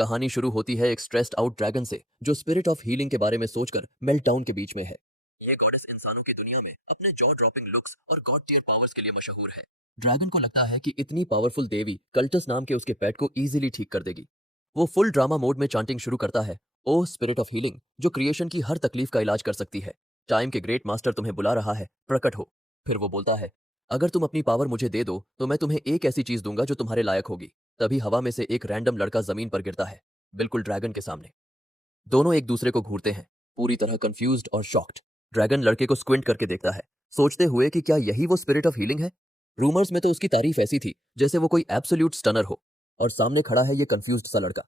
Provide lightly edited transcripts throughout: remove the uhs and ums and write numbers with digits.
कहानी शुरू होती है एक स्ट्रेस्ड आउट ड्रैगन से जो स्पिरिट ऑफ हीलिंग के बारे में सोचकर मेल्टडाउन के बीच में है। ये गॉडेस इंसानों की दुनिया में अपने जॉ ड्रॉपिंग लुक्स और गॉड टियर पावर्स के लिए मशहूर है। ड्रैगन को लगता है कि इतनी पावरफुल देवी कल्टस नाम के उसके पेट को इजीली ठीक कर देगी। वो फुल ड्रामा मोड में चांटिंग शुरू करता है, ओ स्पिरिट ऑफ हीलिंग, जो क्रिएशन की हर तकलीफ का इलाज कर सकती है। टाइम के ग्रेट मास्टर तुम्हें बुला रहा है, प्रकट हो। फिर वो बोलता है, अगर तुम अपनी पावर मुझे दे दो तो मैं तुम्हें एक ऐसी चीज दूंगा जो तुम्हारे लायक होगी। तभी हवा में से एक रैंडम लड़का जमीन पर गिरता है, बिल्कुल ड्रैगन के सामने। दोनों एक दूसरे को घूरते हैं, पूरी तरह कंफ्यूज्ड और शॉक्ड। ड्रैगन लड़के को स्क्विंट करके देखता है, सोचते हुए कि क्या यही वो स्पिरिट ऑफ हीलिंग है। रूमर्स में तो उसकी तारीफ ऐसी थी जैसे वो कोई एब्सोल्यूट स्टनर हो, और सामने खड़ा है ये कंफ्यूज्ड सा लड़का।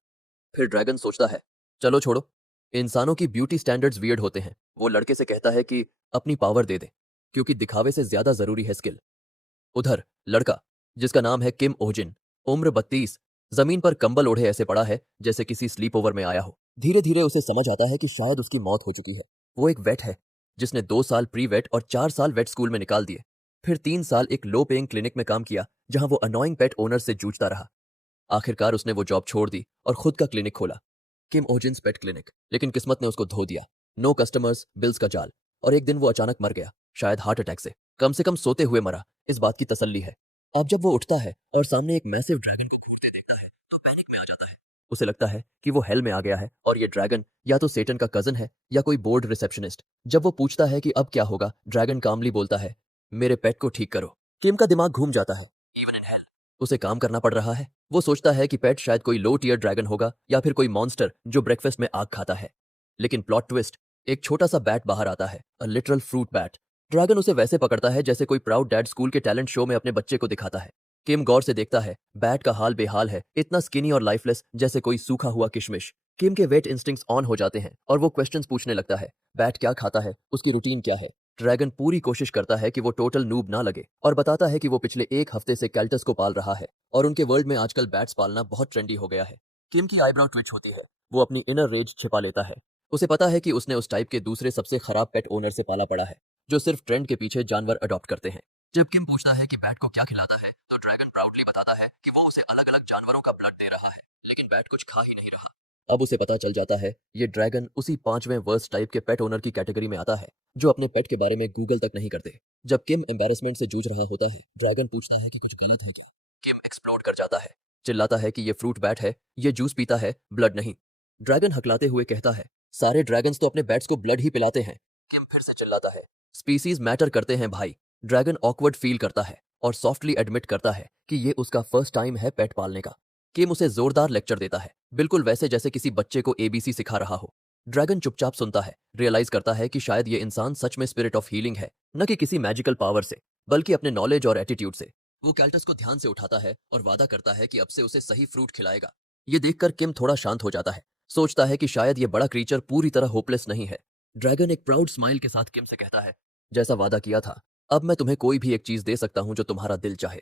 फिर ड्रैगन सोचता है, चलो छोड़ो, इंसानों की ब्यूटी स्टैंडर्ड्स वियर्ड होते हैं। वो लड़के से कहता है कि अपनी पावर दे दे, क्योंकि दिखावे से ज्यादा जरूरी है स्किल। उधर लड़का, जिसका नाम है किम ओजिन, उम्र 32, जमीन पर कंबल ओढ़े ऐसे पड़ा है जैसे किसी स्लीप ओवर में आया हो। धीरे धीरे उसे समझ आता है कि शायद उसकी मौत हो चुकी है। वो एक वेट है जिसने 2 साल प्री वेट और 4 साल वेट स्कूल में निकाल दिए। फिर 3 साल एक लो पेइंग क्लिनिक में काम किया जहां वो अनोइंग पेट ओनर से जूझता रहा। आखिरकार उसने वो जॉब छोड़ दी और खुद का क्लिनिक खोला, किम ओजिन्स पेट क्लिनिक। लेकिन किस्मत ने उसको धो दिया। नो कस्टमर्स, बिल्स का जाल, और एक दिन वो अचानक मर गया, शायद हार्ट अटैक से कम सोते हुए मरा, इस बात की तसल्ली है। अब जब वो उठता है और सामने एक मैसिव ड्रैगन को घूरते देखता है तो पैनिक में आ जाता है। उसे लगता है कि वो हेल में आ गया है और ये ड्रैगन या तो सेटन का कजन है या कोई बोर्ड रिसेप्शनिस्ट। जब वो पूछता है कि अब क्या होगा, ड्रैगन कामली बोलता है, मेरे पेट को ठीक करो। किम का दिमाग घूम जाता है। इवन इन हेल उसे काम करना पड़ रहा है। वो सोचता है कि पेट शायद कोई लो टियर ड्रैगन होगा या फिर कोई मॉन्स्टर जो ब्रेकफास्ट में आग खाता है। लेकिन प्लॉट ट्विस्ट, एक छोटा सा बैट बाहर आता है, अ लिटरल फ्रूट बैट। ड्रैगन उसे वैसे पकड़ता है जैसे कोई प्राउड डैड स्कूल के टैलेंट शो में अपने बच्चे को दिखाता है। किम गौर से देखता है, बैट का हाल बेहाल है, इतना स्किनी और लाइफलेस जैसे कोई सूखा हुआ किशमिश। किम के वेट इंस्टिंक्ट्स ऑन हो जाते हैं और वो क्वेश्चंस पूछने लगता है, बैट क्या खाता है, उसकी रूटीन क्या है। ड्रैगन पूरी कोशिश करता है कि वो टोटल नूब ना लगे और बताता है कि वो पिछले एक हफ्ते से कैल्टस को पाल रहा है और उनके वर्ल्ड में आजकल बैट्स पालना बहुत ट्रेंडी हो गया है। किम की आईब्राउ ट्विच होती है, वो अपनी इनर रेज छिपा लेता है। उसे पता है कि उसने उस टाइप के दूसरे सबसे खराब पेट ओनर से पाला पड़ा है, जो सिर्फ ट्रेंड के पीछे जानवर अडॉप्ट करते हैं। जब किम पूछता है कि बैट को क्या खिलाता है तो ड्रैगन प्राउडली बताता है कि वो उसे अलग अलग जानवरों का ब्लड दे रहा है, लेकिन बैट कुछ खा ही नहीं रहा। अब उसे पता चल जाता है ये ड्रैगन उसी 5वें वर्स्ट टाइप के पेट ओनर की कैटेगरी में आता है, जो अपने पेट के बारे में गूगल तक नहीं करते। जब किम एम्बैरेसमेंट से जूझ रहा होता है, ड्रैगन पूछता है कि कुछ गलत है क्या। किम एक्सप्लोड कर जाता है, चिल्लाता है कि ये फ्रूट बैट है, ये जूस पीता है, ब्लड नहीं। ड्रैगन हकलाते हुए कहता है, सारे ड्रैगन्स तो अपने बैट्स को ब्लड ही पिलाते हैं। किम फिर से चिल्लाता है, स्पीसीज मैटर करते हैं भाई। ड्रैगन ऑकवर्ड फील करता है और सॉफ्टली एडमिट करता है कि ये उसका फर्स्ट टाइम है पेट पालने का। किम उसे जोरदार लेक्चर देता है, बिल्कुल वैसे जैसे किसी बच्चे को एबीसी सिखा रहा हो। ड्रैगन चुपचाप सुनता है, रियलाइज करता है कि शायद ये इंसान सच में स्पिरिट ऑफ हीलिंग है, न कि किसी मैजिकल पावर से, बल्कि अपने नॉलेज और एटीट्यूड से। वो कैल्टस को ध्यान से उठाता है और वादा करता है कि अब से उसे सही फ्रूट खिलाएगा। ये देखकर किम थोड़ा शांत हो जाता है, सोचता है कि शायद ये बड़ा क्रीचर पूरी तरह होपलेस नहीं है। ड्रैगन एक प्राउड स्माइल के साथ किम से कहता है, जैसा वादा किया था, अब मैं तुम्हें कोई भी एक चीज दे सकता हूं जो तुम्हारा दिल चाहे।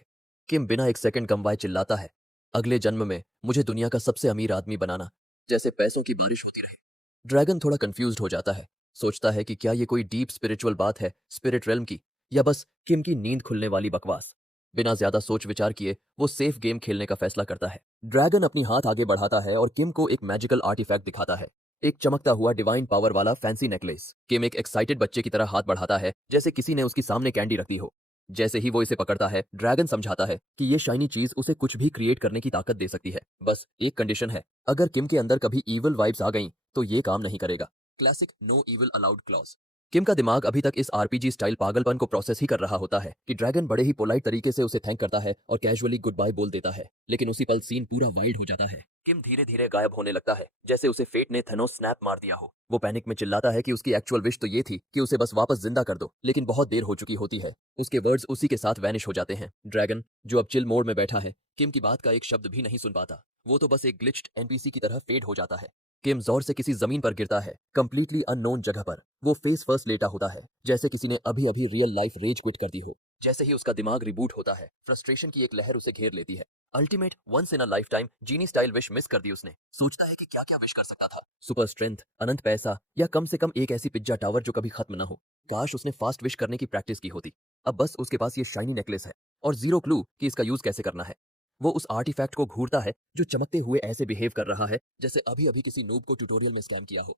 किम बिना एक सेकंड गंवाए चिल्लाता है, अगले जन्म में मुझे दुनिया का सबसे अमीर आदमी बनाना, जैसे पैसों की बारिश होती रहे। ड्रैगन थोड़ा कंफ्यूज्ड हो जाता है, सोचता है कि क्या ये कोई डीप स्पिरिचुअल बात है स्पिरिट रेल्म की, या बस किम की नींद खुलने वाली बकवास। बिना ज्यादा सोच विचार किए वो सेफ गेम खेलने का फैसला करता है। ड्रैगन अपनी हाथ आगे बढ़ाता है और किम को एक मैजिकल आर्टिफैक्ट दिखाता है, एक चमकता हुआ डिवाइन पावर वाला फैंसी नेकलेस। किम एक एक्साइटेड बच्चे की तरह हाथ बढ़ाता है जैसे किसी ने उसकी सामने कैंडी रख दी हो। जैसे ही वो इसे पकड़ता है, ड्रैगन समझाता है कि ये शाइनी चीज उसे कुछ भी क्रिएट करने की ताकत दे सकती है, बस एक कंडीशन है, अगर किम के अंदर कभी इविल वाइब्स आ गईं तो ये काम नहीं करेगा। Classic no evil allowed clause. Kim का दिमाग अभी तक इस आरपीजी स्टाइल पागलपन को प्रोसेस ही कर रहा होता है कि ड्रैगन बड़े ही पोलाइट तरीके से उसे थैंक करता है और कैजुअली गुड बाय बोल देता है, लेकिन उसी पल सीन पूरा वाइल्ड हो जाता है। किम धीरे धीरे गायब होने लगता है, जैसे उसे फेट ने थेनोस स्नैप मार दिया हो। वो पैनिक में चिल्लाता है कि उसकी एक्चुअल विश तो ये थी कि उसे बस वापस जिंदा कर दो, लेकिन बहुत देर हो चुकी होती है। उसके वर्ड्स उसी के साथ वैनिश हो जाते हैं। ड्रैगन, जो अब चिल मोड में बैठा है, किम की बात का एक शब्द भी नहीं सुन पाता। वो तो बस एक ग्लिच्ड एनपीसी की तरह फेड हो जाता है। किम जोर से किसी जमीन पर गिरता है, कंप्लीटली अननोन जगह पर। वो फेस फर्स्ट लेटा होता है, जैसे किसी ने अभी अभी रियल लाइफ रेज क्विट कर दी हो। जैसे ही उसका दिमाग रिबूट होता है, फ्रस्ट्रेशन की एक लहर उसे घेर लेती है। Ultimate once in a lifetime genie style wish miss कर दी उसने। सोचता है कि क्या क्या विश कर सकता था, सुपर स्ट्रेंथ, अनंत पैसा, या कम से कम एक ऐसी पिज्जा टावर जो कभी खत्म ना हो। काश उसने फास्ट विश करने की प्रैक्टिस की होती। अब बस उसके पास ये शाइनी नेकलेस है और जीरो क्लू कि इसका यूज कैसे करना है। वो उस आर्टिफैक्ट को घूरता है जो चमकते हुए ऐसे बिहेव कर रहा है जैसे अभी अभी किसी नूब को ट्यूटोरियल में स्कैम किया हो।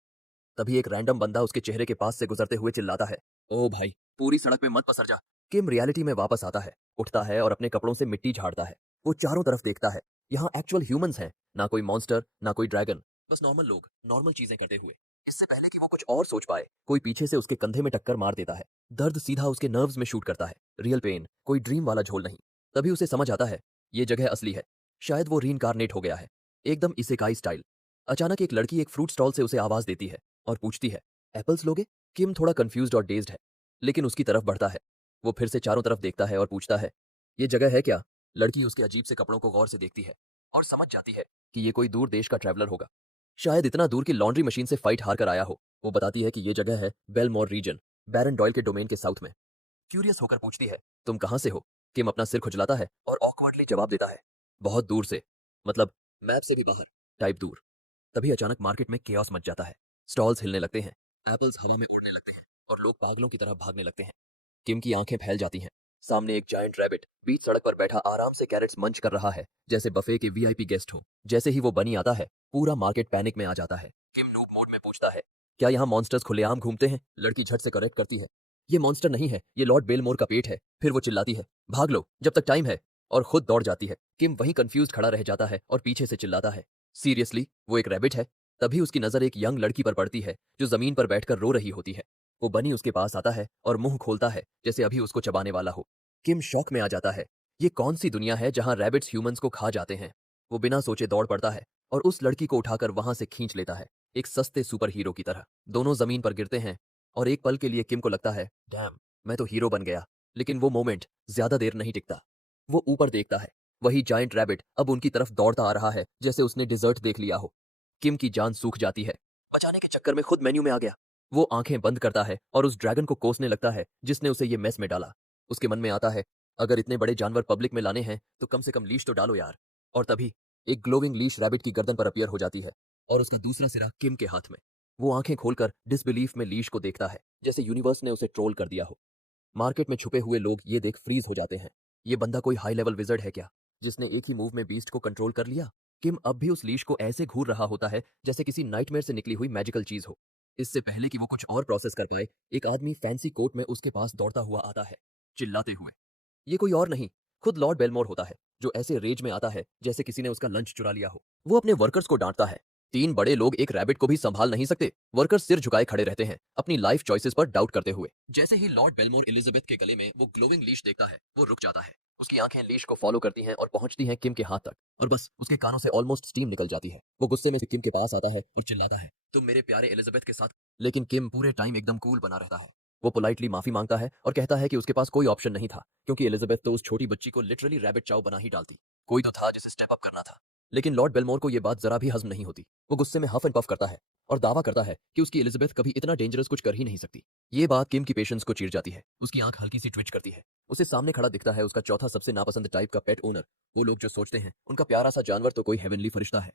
तभी एक रैंडम बंदा उसके चेहरे के पास से गुजरते हुए चिल्लाता है, ओ भाई, पूरी सड़क पे मत पसर जा। किम रियलिटी में वापस आता है, उठता है और अपने कपड़ों से मिट्टी झाड़ता है। वो चारों तरफ देखता है। यहाँ एक्चुअल ह्यूमंस हैं, ना कोई मॉन्स्टर ना कोई ड्रैगन, बस नॉर्मल लोग नॉर्मल चीजें करते हुए। इससे पहले कि वो कुछ और सोच पाए, कोई पीछे से उसके कंधे में टक्कर मार देता है। दर्द सीधा उसके नर्व्स में शूट करता है। रियल पेन, कोई ड्रीम वाला झोल नहीं। तभी उसे समझ आता है, ये जगह असली है। शायद वो रीइंकारनेट हो गया है, एकदम इसेकाई स्टाइल। अचानक एक लड़की एक फ्रूट स्टॉल से उसे आवाज देती है और पूछती है, एप्पल्स लोगे? किम थोड़ा कंफ्यूज्ड और डेज्ड है, लेकिन उसकी तरफ बढ़ता है। वो फिर से चारों तरफ देखता है और पूछता है, ये जगह है क्या? लड़की उसके अजीब से कपड़ों को गौर से देखती है और समझ जाती है कि ये कोई दूर देश का ट्रैवलर होगा, शायद इतना दूर कि लॉन्ड्री मशीन से फाइट हार कर आया हो। वो बताती है कि ये जगह है बेलमोर रीजन, बैरन डॉयल के डोमेन के साउथ में। क्यूरियस होकर पूछती है, तुम कहाँ से हो? किम अपना सिर खुजलाता है और ऑकवर्डली जवाब देता है, बहुत दूर से, मतलब मैप से भी बाहर टाइप दूर। तभी अचानक मार्केट में केओस मच जाता है। स्टॉल्स हिलने लगते हैं, एप्पल्स हवा में उड़ने लगते हैं और लोग पागलों की तरह भागने लगते हैं। किम की आंखें फैल जाती हैं। सामने एक जायंट रैबिट बीच सड़क पर बैठा आराम से कैरेट्स मंच कर रहा है, जैसे बफे के वीआईपी गेस्ट हो। जैसे ही वो बनी आता है, पूरा मार्केट पैनिक में आ जाता है। किम नूब मोड में पूछता है, क्या यहाँ मॉन्स्टर्स खुलेआम घूमते हैं? लड़की झट से करेक्ट करती है, ये मॉन्स्टर नहीं है, ये लॉर्ड बेलमोर का पेट है। फिर वो चिल्लाती है, भाग लो जब तक टाइम है, और खुद दौड़ जाती है। किम वहीं कंफ्यूज खड़ा रह जाता है और पीछे से चिल्लाता है, सीरियसली वो एक रैबिट है? तभी उसकी नजर एक यंग लड़की पर पड़ती है जो जमीन पर बैठकर रो रही होती है। वो बनी उसके पास आता है और मुंह खोलता है जैसे अभी उसको चबाने वाला हो। किम शॉक में आ जाता है। ये कौन सी दुनिया है जहां रैबिट्स ह्यूमंस को खा जाते हैं? वो बिना सोचे दौड़ पड़ता है और उस लड़की को उठाकर वहां से खींच लेता है, एक सस्ते सुपर हीरो की तरह। दोनों जमीन पर गिरते हैं और एक पल के लिए किम को लगता है, डैम, मैं तो हीरो बन गया। लेकिन वो मोमेंट ज्यादा देर नहीं टिकता। वो ऊपर देखता है, वही जायंट रैबिट अब उनकी तरफ दौड़ता आ रहा है जैसे उसने डिजर्ट देख लिया हो। किम की जान सूख जाती है, बचाने के चक्कर में खुद मेन्यू में आ गया। वो आंखें बंद करता है और उस ड्रैगन को कोसने लगता है जिसने उसे ये मेस में डाला। उसके मन में आता है, अगर इतने बड़े जानवर पब्लिक में लाने हैं तो कम से कम लीश तो डालो यार। और तभी एक ग्लोविंग लीश रैबिट की गर्दन पर अपीयर हो जाती है और उसका दूसरा सिरा किम के हाथ में। वो आंखें खोलकर डिसबिलीफ में लीश को देखता है, जैसे यूनिवर्स ने उसे ट्रोल कर दिया हो। मार्केट में छुपे हुए लोग ये देख फ्रीज हो जाते हैं। ये बंदा कोई हाई लेवल विजर्ड है क्या, जिसने एक ही मूव में बीस्ट को कंट्रोल कर लिया? किम अब भी उस लीश को ऐसे घूर रहा होता है जैसे किसी नाइटमेयर से निकली हुई मैजिकल चीज हो। इससे पहले कि वो कुछ और प्रोसेस कर पाए, एक आदमी फैंसी कोट में उसके पास दौड़ता हुआ आता है, चिल्लाते हुए। ये कोई और नहीं, खुद लॉर्ड बेलमोर होता है, जो ऐसे रेज में आता है जैसे किसी ने उसका लंच चुरा लिया हो। वो अपने वर्कर्स को डांटता है, तीन बड़े लोग एक रैबिट को भी संभाल नहीं सकते। वर्कर्स सिर झुकाए खड़े रहते हैं, अपनी लाइफ चॉइसेस पर डाउट करते हुए। जैसे ही लॉर्ड बेलमोर एलिजाबेथ के गले में वो ग्लोविंग लीश देखता है, वो रुक जाता है। उसकी आंखें लीश को फॉलो करती हैं और पहुंचती हैं किम के हाथ तक, और बस उसके कानों से ऑलमोस्ट स्टीम निकल जाती है। वो गुस्से में किम के पास आता है और चिल्लाता है, तुम मेरे प्यारे एलिजाबेथ के साथ। लेकिन किम पूरे टाइम एकदम कूल बना रहता है। वो पोलाइटली माफी मांगता है और कहता है कि उसके पास कोई ऑप्शन नहीं था, क्योंकि एलिजाबेथ तो उस छोटी बच्ची को लिटरली रैबिट चाउ बना ही डालती। कोई तो था जिसे स्टेप अप करना था। लेकिन लॉर्ड बेलमोर को यह बात जरा भी हजम नहीं होती। वो गुस्से में हफ एंड पफ करता है और दावा करता है कि उसकी एलिजाबेथ कभी इतना डेंजरस कुछ कर ही नहीं सकती। ये बात किम की पेशेंस को चीर जाती है। उसकी आंख हल्की सी ट्विच करती है। उसे सामने खड़ा दिखता है उसका चौथा सबसे नापसंद टाइप का पेट ओनर। वो लोग जो सोचते हैं उनका प्यारा सा जानवर तो कोई हेवनली फरिश्ता है।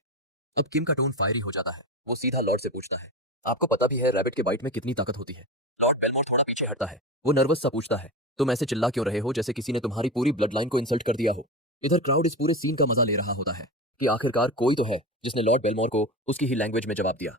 अब किम का टोन फायरी हो जाता है। वो सीधा लॉर्ड से पूछता है, आपको पता भी है रैबिट के बाइट में कितनी ताकत होती है? लॉर्ड बेलमोर थोड़ा पीछे हटता है। वो नर्वस सा पूछता है, तुम ऐसे चिल्ला क्यों रहे हो जैसे किसी ने तुम्हारी पूरी ब्लड लाइन को इंसल्ट कर दिया हो? इधर क्राउड इस पूरे सीन का मजा ले रहा होता है कि आखिरकार कोई तो है जिसने लॉर्ड बेलमोर को उसकी ही लैंग्वेज में जवाब दिया।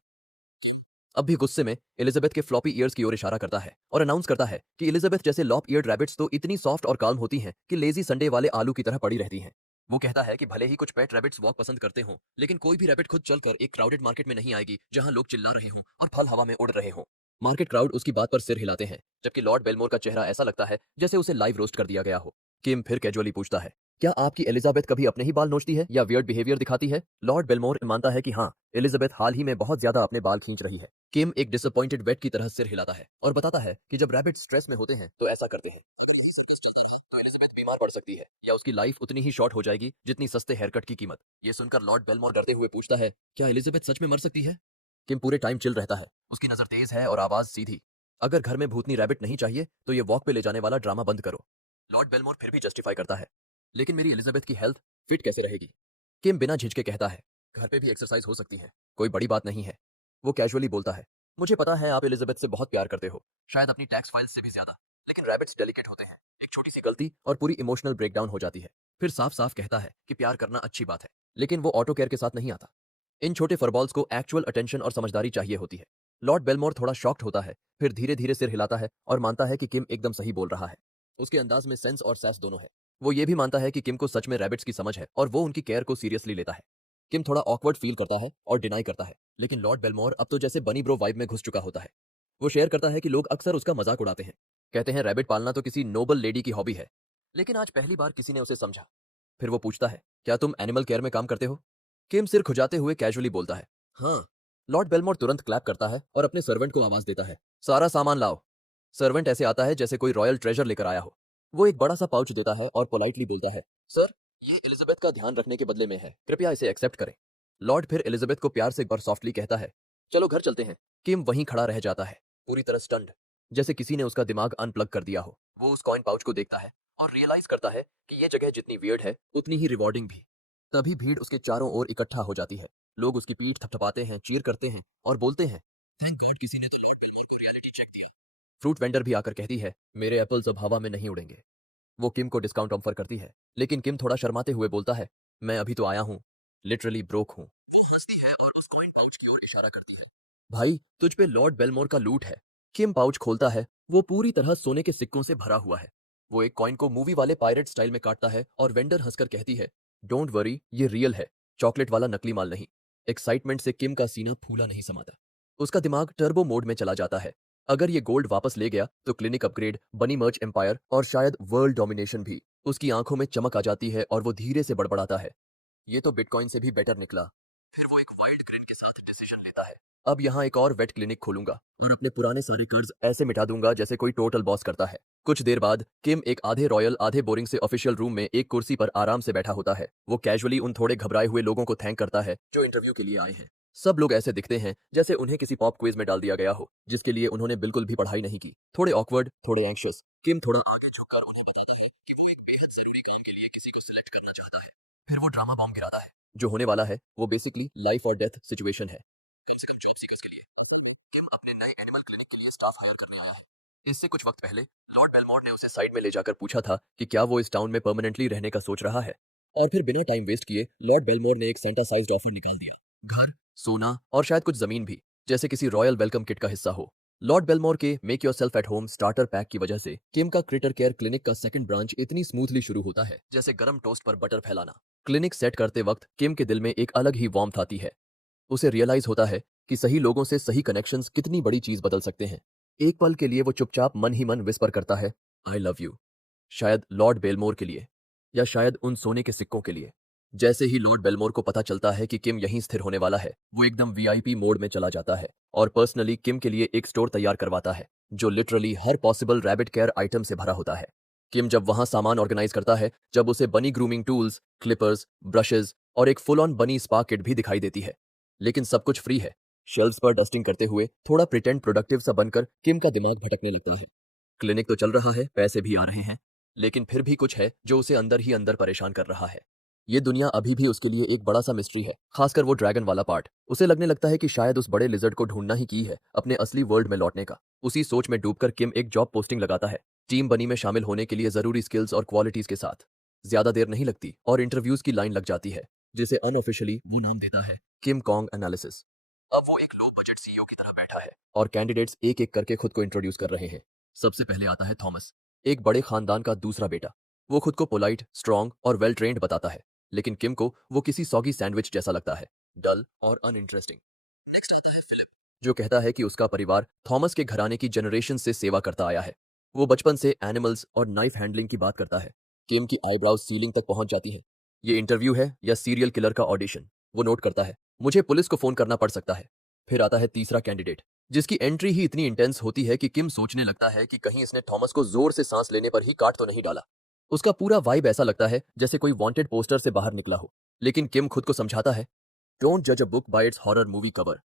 अब भी गुस्से में एलिजाबेथ के फ्लॉपी ईयर्स की ओर इशारा करता है और अनाउंस करता है कि एलिजाबेथ जैसे लॉप ईयर्ड रैबिट्स तो इतनी सॉफ्ट और काल्म होती हैं कि लेजी संडे वाले आलू की तरह पड़ी रहती हैं। वो कहता है कि भले ही कुछ पेट रैबिट्स वॉक पसंद करते हों, लेकिन कोई भी रैबिट खुद चलकर एक क्राउडेड मार्केट में नहीं आएगी जहां लोग चिल्ला रहे हों और फल हवा में उड़ रहे हों। मार्केट क्राउड उसकी बात पर सिर हिलाते हैं, जबकि लॉर्ड बेलमोर का चेहरा ऐसा लगता है जैसे उसे लाइव रोस्ट कर दिया गया हो। किम फिर कैजुअली पूछता है, क्या आपकी एलिजाबेथ कभी अपने ही बाल नोचती है या वियर्ड बिहेवियर दिखाती है? लॉर्ड बेलमोर मानता है कि हाँ, एलिजाबेथ हाल ही में बहुत ज्यादा अपने बाल खींच रही है। किम एक डिसअपॉइंटेड वेट की तरह सिर हिलाता है और बताता है कि जब रैबिट स्ट्रेस में होते हैं तो ऐसा करते हैं। तो एलिजाबेथ बीमार पड़ सकती है या उसकी लाइफ उतनी ही शॉर्ट हो जाएगी जितनी सस्ते हेयरकट की कीमत। ये सुनकर लॉर्ड बेलमोर डरते हुए पूछता है, क्या एलिजाबेथ सच में मर सकती है? किम पूरे टाइम चिल रहता है। उसकी नजर तेज है और आवाज सीधी, अगर घर में भूतनी रैबिट नहीं चाहिए तो ये वॉक पे ले जाने वाला ड्रामा बंद करो। लॉर्ड बेलमोर फिर भी जस्टिफाई करता है, लेकिन मेरी एलिजाबेथ की हेल्थ फिट कैसे रहेगी? किम बिना झिझके कहता है, घर पे भी एक्सरसाइज हो सकती है, कोई बड़ी बात नहीं है। वो कैजुअली बोलता है, मुझे पता है आप एलिजाबेथ से बहुत प्यार करते हो, शायद अपनी टैक्स फाइल्स से भी ज्यादा, लेकिन रैबिट्स डेलिकेट होते हैं। एक छोटी सी गलती और पूरी इमोशनल ब्रेकडाउन हो जाती है। फिर साफ साफ कहता है कि प्यार करना अच्छी बात है, लेकिन वो ऑटो केयर के साथ नहीं आता। इन छोटे फरबॉल्स को एक्चुअल अटेंशन और समझदारी चाहिए होती है। लॉर्ड बेलमोर थोड़ा शॉक्ड होता है, फिर धीरे धीरे सिर हिलाता है और मानता है कि किम एकदम सही बोल रहा है। उसके अंदाज में सेंस और सैस दोनों है। वो ये भी मानता है कि किम को सच में रैबिट्स की समझ है और वो उनकी केयर को सीरियसली लेता है। किम थोड़ा ऑकवर्ड फील करता है और डिनाई करता है, लेकिन लॉर्ड बेलमोर अब तो जैसे बनी ब्रो वाइब में घुस चुका होता है। वो शेयर करता है कि लोग अक्सर उसका मजाक उड़ाते हैं, कहते हैं रैबिट पालना तो किसी नोबल लेडी की हॉबी है, लेकिन आज पहली बार किसी ने उसे समझा। फिर वो पूछता है, क्या तुम एनिमल केयर में काम करते हो? किम सिर खुजाते हुए कैजुअली बोलता है, हाँ। लॉर्ड बेलमोर तुरंत क्लैप करता है और अपने सर्वेंट को आवाज देता है, सारा सामान लाओ। सर्वेंट ऐसे आता है जैसे कोई रॉयल ट्रेजर लेकर आया हो। वो एक बड़ा सा पाउच देता है और पोलाइटली बोलता है, सर, ये एलिजाबेथ का ध्यान रखने के बदले में है, कृपया इसे एक्सेप्ट करें। लॉर्ड फिर एलिजाबेथ को प्यार से एक बार सॉफ्टली कहता है, चलो घर चलते हैं। किम वहीं खड़ा रह जाता है, पूरी तरह स्टन्ड, जैसे किसी ने उसका दिमाग अनप्लग कर दिया हो। वो उस कॉइन पाउच को देखता है और रियलाइज करता है कि ये जगह जितनी वियर्ड है उतनी ही रिवॉर्डिंग भी। तभी भीड़ उसके चारों ओर इकट्ठा हो जाती है। लोग उसकी पीठ थपथपाते हैं, चीयर करते हैं और बोलते हैं, थैंक गॉड किसी ने तो लॉर्ड बिलमोर को रियलिटी चेक दिया। फ्रूट वेंडर भी आकर कहती है, मेरे एप्पल्स अब हवा में नहीं उड़ेंगे। वो किम को डिस्काउंट ऑफर करती है, लेकिन किम थोड़ा शर्माते हुए बोलता है, मैं अभी तो आया हूँ, लिटरली ब्रोक हूँ। वो हंसती है और उस कॉइन पाउच की ओर इशारा करती है, भाई तुझ पे लॉर्ड बेलमोर का लूट है। किम पाउच खोलता है, वो पूरी तरह सोने के सिक्कों से भरा हुआ है। वो एक कॉइन को मूवी वाले पायरेट स्टाइल में काटता है और वेंडर हंसकर कहती है, डोंट वरी, ये रियल है, चॉकलेट वाला नकली माल नहीं। एक्साइटमेंट से किम का सीना फूला नहीं समाता। उसका दिमाग टर्बो मोड में चला जाता है। अगर ये गोल्ड वापस ले गया तो क्लिनिक अपग्रेड, बनी मर्च एम्पायर और शायद वर्ल्ड डोमिनेशन भी। उसकी आंखों में चमक आ जाती है और वो धीरे से बड़बड़ाता है, ये तो बिटकॉइन से भी बेटर निकला। फिर वो एक वाइल्ड ग्रिन के साथ डिसीजन लेता है, अब यहाँ एक और वेट क्लिनिक खोलूंगा और अपने पुराने सारे कर्ज ऐसे मिटा दूंगा जैसे कोई टोटल बॉस करता है। कुछ देर बाद किम एक आधे रॉयल आधे बोरिंग से ऑफिशियल रूम में एक कुर्सी पर आराम से बैठा होता है। वो कैजुअली उन थोड़े घबराए हुए लोगों को थैंक करता है जो इंटरव्यू के लिए आए हैं। सब लोग ऐसे दिखते हैं जैसे उन्हें किसी पॉप क्विज में डाल दिया गया हो, जिसके लिए उन्होंने बिल्कुल भी पढ़ाई नहीं की। थोड़े ऑकवर्ड, थोड़े एंग्शियस। किम थोड़ा आगे झुककर उन्हें बताता है कि वो एक बेहद जरूरी काम के लिए किसी को सिलेक्ट करना चाहता है। फिर वो ड्रामा बॉम्ब गिराता है, जो होने वाला है वो बेसिकली लाइफ और डेथ सिचुएशन है, कम से कम जॉब सीकर्स के लिए। किम अपने नए एनिमल क्लिनिक के लिए स्टाफ हायर करने आया है। इससे कुछ वक्त पहले लॉर्ड बेलमोर ने उसे साइड में ले जाकर पूछा था कि क्या वो इस टाउन में परमानेंटली रहने का सोच रहा है। और फिर बिना टाइम वेस्ट किए लॉर्ड बेलमोर ने एक सेंटा साइज्ड ऑफर निकाल दिया, घर, सोना और शायद कुछ जमीन भी, जैसे किसी रॉयल वेलकम किट का हिस्सा हो। लॉर्ड बेलमोर के make your self at home starter pack की वजह से किम का क्रिटर केयर क्लिनिक का सेकंड ब्रांच इतनी स्मूथली शुरू होता है जैसे गर्म टोस्ट पर बटर फैलाना। क्लिनिक सेट करते वक्त किम के दिल में एक अलग ही वार्मथ आती है। उसे रियलाइज होता है कि सही लोगों से सही कनेक्शंस कितनी बड़ी चीज बदल सकते हैं। एक पल के लिए वो चुपचाप मन ही मन विस्पर करता है, आई लव यू, शायद लॉर्ड बेलमोर के लिए, या शायद उन सोने के सिक्कों के लिए। जैसे ही लॉर्ड बेलमोर को पता चलता है कि किम यहीं स्थिर होने वाला है, वो एकदम वीआईपी मोड में चला जाता है और पर्सनली किम के लिए एक स्टोर तैयार करवाता है जो लिटरली हर पॉसिबल रैबिट केयर आइटम से भरा होता है। किम जब वहां सामान ऑर्गेनाइज करता है, जब उसे बनी ग्रूमिंग टूल्स, क्लिपर्स, ब्रशेस और एक फुल ऑन बनी स्पा किट भी दिखाई देती है, लेकिन सब कुछ फ्री है। शेल्फ्स पर डस्टिंग करते हुए थोड़ा प्रिटेंड प्रोडक्टिव सा बनकर किम का दिमाग भटकने लगता है। क्लिनिक तो चल रहा है, पैसे भी आ रहे हैं, लेकिन फिर भी कुछ है जो उसे अंदर ही अंदर परेशान कर रहा है। ये दुनिया अभी भी उसके लिए एक बड़ा सा मिस्ट्री है, खासकर वो ड्रैगन वाला पार्ट। उसे लगने लगता है कि शायद उस बड़े लिजर्ड को ढूंढना ही की है अपने असली वर्ल्ड में लौटने का। उसी सोच में डूबकर किम एक जॉब पोस्टिंग लगाता है, टीम बनी में शामिल होने के लिए जरूरी स्किल्स और क्वालिटीज के साथ। ज्यादा देर नहीं लगती और इंटरव्यूज की लाइन लग जाती है, जिसे अनऑफिशियली वो नाम देता है किम कॉन्ग एनालिसिस। अब वो एक लो बजट सीईओ की तरह बैठा है और कैंडिडेट्स एक एक करके खुद को इंट्रोड्यूस कर रहे हैं। सबसे पहले आता है थॉमस, एक बड़े खानदान का दूसरा बेटा। वो खुद को पोलाइट, स्ट्रॉन्ग और वेल ट्रेन्ड बताता है, लेकिन किम को वो किसी सॉगी सैंडविच जैसा लगता है, डल और अनइंटरेस्टिंग। नेक्स्ट आता है फिलिप, जो कहता है कि उसका परिवार थॉमस के घराने की जनरेशन से सेवा करता आया है। वो बचपन से एनिमल्स और नाइफ हैंडलिंग की बात करता है। किम की आईब्राउज सीलिंग तक पहुंच जाती है। ये इंटरव्यू है या सीरियल किलर का ऑडिशन? वो नोट करता है, मुझे पुलिस को फोन करना पड़ सकता है। फिर आता है तीसरा कैंडिडेट, जिसकी एंट्री ही इतनी इंटेंस होती है कि किम सोचने लगता है कि कहीं इसने थॉमस को जोर से सांस लेने पर ही काट तो नहीं डाला। उसका पूरा वाइब ऐसा लगता है जैसे कोई वांटेड पोस्टर से बाहर निकला हो। लेकिन किम खुद को समझाता है, डोंट जज a book by it's horror movie cover.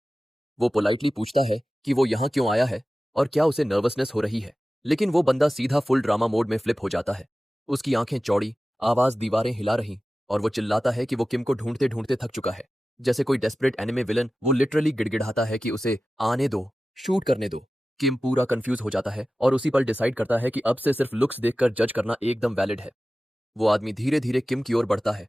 वो पोलाइटली पूछता है कि वो यहाँ क्यों आया है और क्या उसे नर्वसनेस हो रही है, लेकिन वो बंदा सीधा फुल ड्रामा मोड में फ्लिप हो जाता है। उसकी आंखें चौड़ी, आवाज दीवारें हिला रही, और वो चिल्लाता है कि वो किम को ढूंढते ढूंढते थक चुका है। जैसे कोई डेस्परेट एनिमे विलन, वो लिटरली गिड़गिड़ाता है कि उसे आने दो, शूट करने दो। किम पूरा कंफ्यूज हो जाता है और उसी पल डिसाइड करता है कि अब से सिर्फ लुक्स देखकर जज करना एकदम वैलिड है। वो आदमी धीरे धीरे किम की ओर बढ़ता है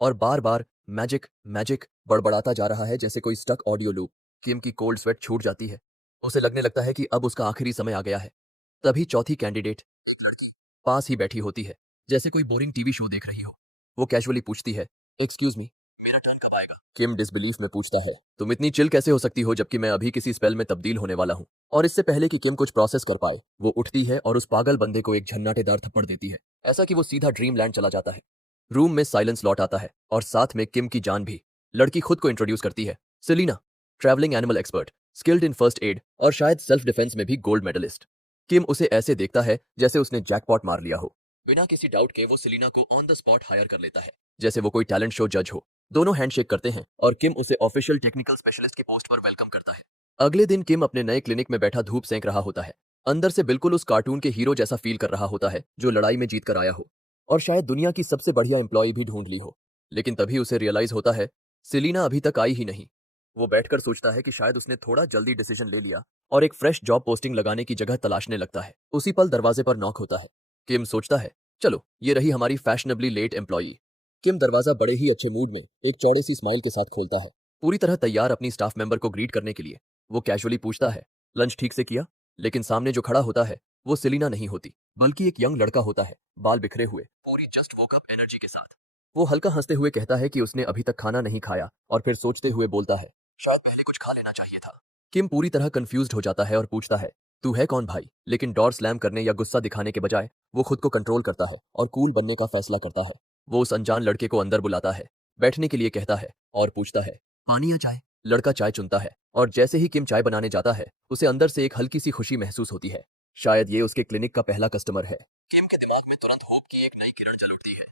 और बार बार मैजिक मैजिक बड़बड़ाता जा रहा है, जैसे कोई स्टक ऑडियो लूप। किम की कोल्ड स्वेट छूट जाती है। उसे लगने लगता है कि अब उसका आखिरी समय आ गया है। तभी चौथी कैंडिडेट पास ही बैठी होती है, जैसे कोई बोरिंग टीवी शो देख रही हो। वो कैजुअली पूछती है, एक्सक्यूज मी, मेरा टर्न कब आएगा? किम डिसबिलीफ में पूछता है, तुम इतनी चिल कैसे हो सकती हो जबकि मैं अभी किसी स्पेल में तब्दील होने वाला हूँ? और इससे पहले कि किम कुछ प्रोसेस कर पाए, वो उठती है और उस पागल बंदे को एक झन्नाटेदार थप्पड़ देती है, ऐसा कि वो सीधा ड्रीम लैंड चला जाता है। रूम में साइलेंस लौट आता है और साथ में किम की जान भी। लड़की खुद को इंट्रोड्यूस करती है, Selina, travelling animal expert, skilled in first aid और शायद सेल्फ डिफेंस में भी गोल्ड मेडलिस्ट। किम उसे ऐसे देखता है जैसे उसने जैकपॉट मार लिया हो। बिना किसी डाउट के वो सेलिना को ऑन द स्पॉट हायर कर लेता है, जैसे वो कोई टैलेंट शो जज हो। दोनों हैंडशेक करते हैं और किम उसे ऑफिशियल टेक्निकल स्पेशलिस्ट की पोस्ट पर वेलकम करता है। अगले दिन किम अपने नए क्लिनिक में बैठा धूप सेंक रहा होता है। अंदर से बिल्कुल उस कार्टून के हीरो जैसा फील कर रहा होता है जो लड़ाई में जीत कर आया हो और शायद दुनिया की सबसे बढ़िया एम्प्लॉय भी ढूंढ ली हो। लेकिन तभी उसे रियलाइज होता है, सेलिना अभी तक आई ही नहीं। वो बैठकर सोचता है कि शायद उसने थोड़ा जल्दी डिसीजन ले लिया और एक फ्रेश जॉब पोस्टिंग लगाने की जगह तलाशने लगता है। उसी पल दरवाजे पर नॉक होता है। किम सोचता है, चलो ये रही हमारी फैशनेबली लेट एम्प्लॉई। किम दरवाजा बड़े ही अच्छे मूड में एक चौड़े सी स्माइल के साथ खोलता है, पूरी तरह तैयार अपनी स्टाफ मेंबर को ग्रीट करने के लिए। वो कैजुअली पूछता है, लंच ठीक से किया? लेकिन सामने जो खड़ा होता है वो सेलिना नहीं होती, बल्कि एक यंग लड़का होता है, बाल बिखरे हुए, पूरी जस्ट वोक अप एनर्जी के साथ। वो हल्का हंसते हुए कहता है कि उसने अभी तक खाना नहीं खाया और फिर सोचते हुए बोलता है, शायद पहले कुछ खा लेना चाहिए था। किम पूरी तरह कंफ्यूज्ड हो जाता है और पूछता है, तू है कौन भाई? लेकिन डोर स्लैम करने या गुस्सा दिखाने के बजाय वो खुद को कंट्रोल करता है और कूल बनने का फैसला करता है। वो उस अनजान लड़के को अंदर बुलाता है, बैठने के लिए कहता है और पूछता है, पानी या चाय? लड़का चाय चुनता है और जैसे ही किम चाय बनाने जाता है उसे अंदर से एक हल्की सी खुशी महसूस होती है। शायद ये उसके क्लिनिक का पहला कस्टमर है। किम के दिमाग में तुरंत होप की एक नई किरण चल उठती है।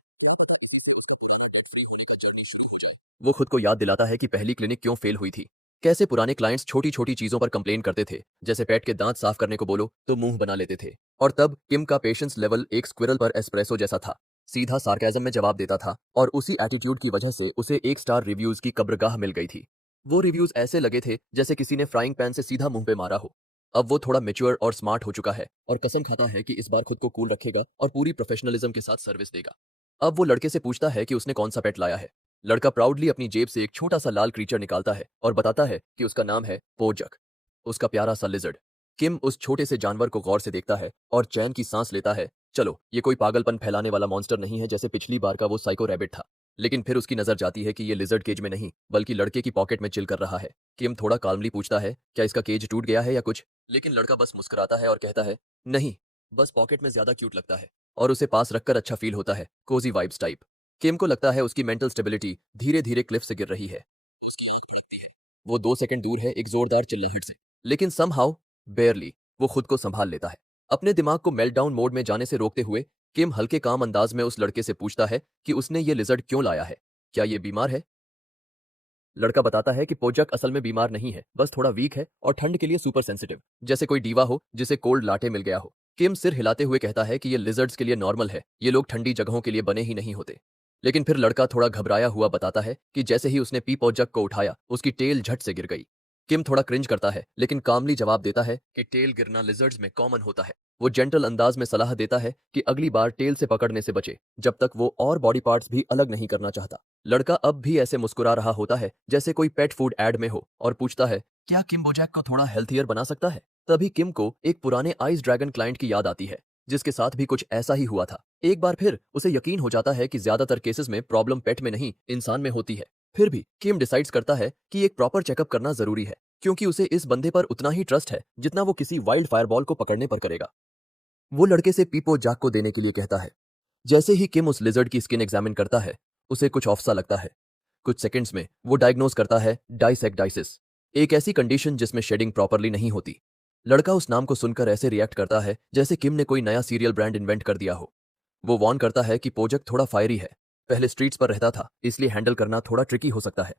वो खुद को याद दिलाता है कि पहली क्लिनिक क्यों फेल हुई थी। कैसे पुराने क्लाइंट्स छोटी छोटी चीजों पर कंप्लेन करते थे, जैसे पेट के दांत साफ करने को बोलो तो मुंह बना लेते थे। और तब किम का पेशेंस लेवल एक स्क्विरल पर एस्प्रेसो जैसा था, सीधा सार्केज्म में जवाब देता था और उसी एटीट्यूड की वजह से उसे एक स्टार रिव्यूज की कब्रगाह मिल गई थी। वो रिव्यूज ऐसे लगे थे जैसे किसी ने फ्राइंग पैन से सीधा मुंह पे मारा हो। अब वो थोड़ा मेच्योर और स्मार्ट हो चुका है और कसम खाता है कि इस बार खुद को कूल रखेगा और पूरी प्रोफेशनलिज्म के साथ सर्विस देगा। अब वो लड़के से पूछता है कि उसने कौन सा पेट लाया है। लड़का प्राउडली अपनी जेब से एक छोटा सा लाल क्रीचर निकालता है और बताता है कि उसका नाम है पोजक, उसका प्यारा सा लिजर्ड। किम उस छोटे से जानवर को गौर से देखता है और चैन की सांस लेता है। चलो ये कोई पागलपन फैलाने वाला मॉन्स्टर नहीं है जैसे पिछली बार का वो साइको रैबिट था। लेकिन फिर उसकी नजर जाती है कि ये लिजर्ड केज में नहीं बल्कि लड़के की पॉकेट में चिल कर रहा है। किम थोड़ा काल्मली पूछता है, क्या इसका केज टूट गया है या कुछ? लेकिन लड़का बस मुस्कुराता है और कहता है, नहीं, बस पॉकेट में ज्यादा क्यूट लगता है। और उसे पास रखकर अच्छा फील होता है, कोजी वाइब्स टाइप। किम को लगता है उसकी मेंटल स्टेबिलिटी धीरे धीरे क्लिफ से गिर रही है। उसकी आंख धड़कती है। वो 2 सेकंड दूर है एक जोरदार चिल्लाहट से, लेकिन समहाउ बेयरली वो खुद को संभाल लेता है। अपने दिमाग को मेल्टडाउन मोड में जाने से रोकते हुए किम हल्के काम अंदाज में उस लड़के से पूछता है कि उसने ये लिजर्ड क्यों लाया है, क्या ये बीमार है? लड़का बताता है कि पोजक असल में बीमार नहीं है, बस थोड़ा वीक है और ठंड के लिए सुपर सेंसिटिव, जैसे कोई डीवा हो जिसे कोल्ड लाटे मिल गया हो। किम सिर हिलाते हुए कहता है कि ये लिजर्ड्स के लिए नॉर्मल है, ये लोग ठंडी जगहों के लिए बने ही नहीं होते। लेकिन फिर लड़का थोड़ा घबराया हुआ बताता है कि जैसे ही उसने पी पोजक को उठाया उसकी टेल झट से गिर गई। किम थोड़ा क्रिंज करता है लेकिन कामली जवाब देता है कि टेल गिरना लिजर्ड्स में कॉमन होता है। वो जेंटल अंदाज में सलाह देता है कि अगली बार टेल से पकड़ने से बचे, जब तक वो और बॉडी पार्ट्स भी अलग नहीं करना चाहता। लड़का अब भी ऐसे मुस्कुरा रहा होता है जैसे कोई पेट फूड एड में हो और पूछता है, क्या किम बोजैक को थोड़ा हेल्थियर बना सकता है? तभी किम को एक पुराने आइस ड्रैगन क्लाइंट की याद आती है जिसके साथ भी कुछ ऐसा ही हुआ था। एक बार फिर उसे यकीन हो जाता है कि ज्यादातर केसेस में प्रॉब्लम पेट में नहीं इंसान में होती है। फिर भी किम डिसाइड्स करता है कि एक प्रॉपर चेकअप करना जरूरी है, क्योंकि उसे इस बंदे पर उतना ही ट्रस्ट है जितना वो किसी वाइल्ड फायरबॉल को पकड़ने पर करेगा। वो लड़के से पीपो जाक को देने के लिए कहता है। जैसे ही किम उस लिजर्ड की स्किन एग्जामिन करता है उसे कुछ ऑफ सा लगता है। कुछ सेकंड्स में वो डायग्नोज करता है डाइसेक्टाइसिस, एक ऐसी कंडीशन जिसमें शेडिंग प्रॉपरली नहीं होती। लड़का उस नाम को सुनकर ऐसे रिएक्ट करता है जैसे किम ने कोई नया सीरियल ब्रांड इन्वेंट कर दिया हो। वो वार्न करता है कि पोजक थोड़ा फायरी है, पहले स्ट्रीट्स पर रहता था इसलिए हैंडल करना थोड़ा ट्रिकी हो सकता है।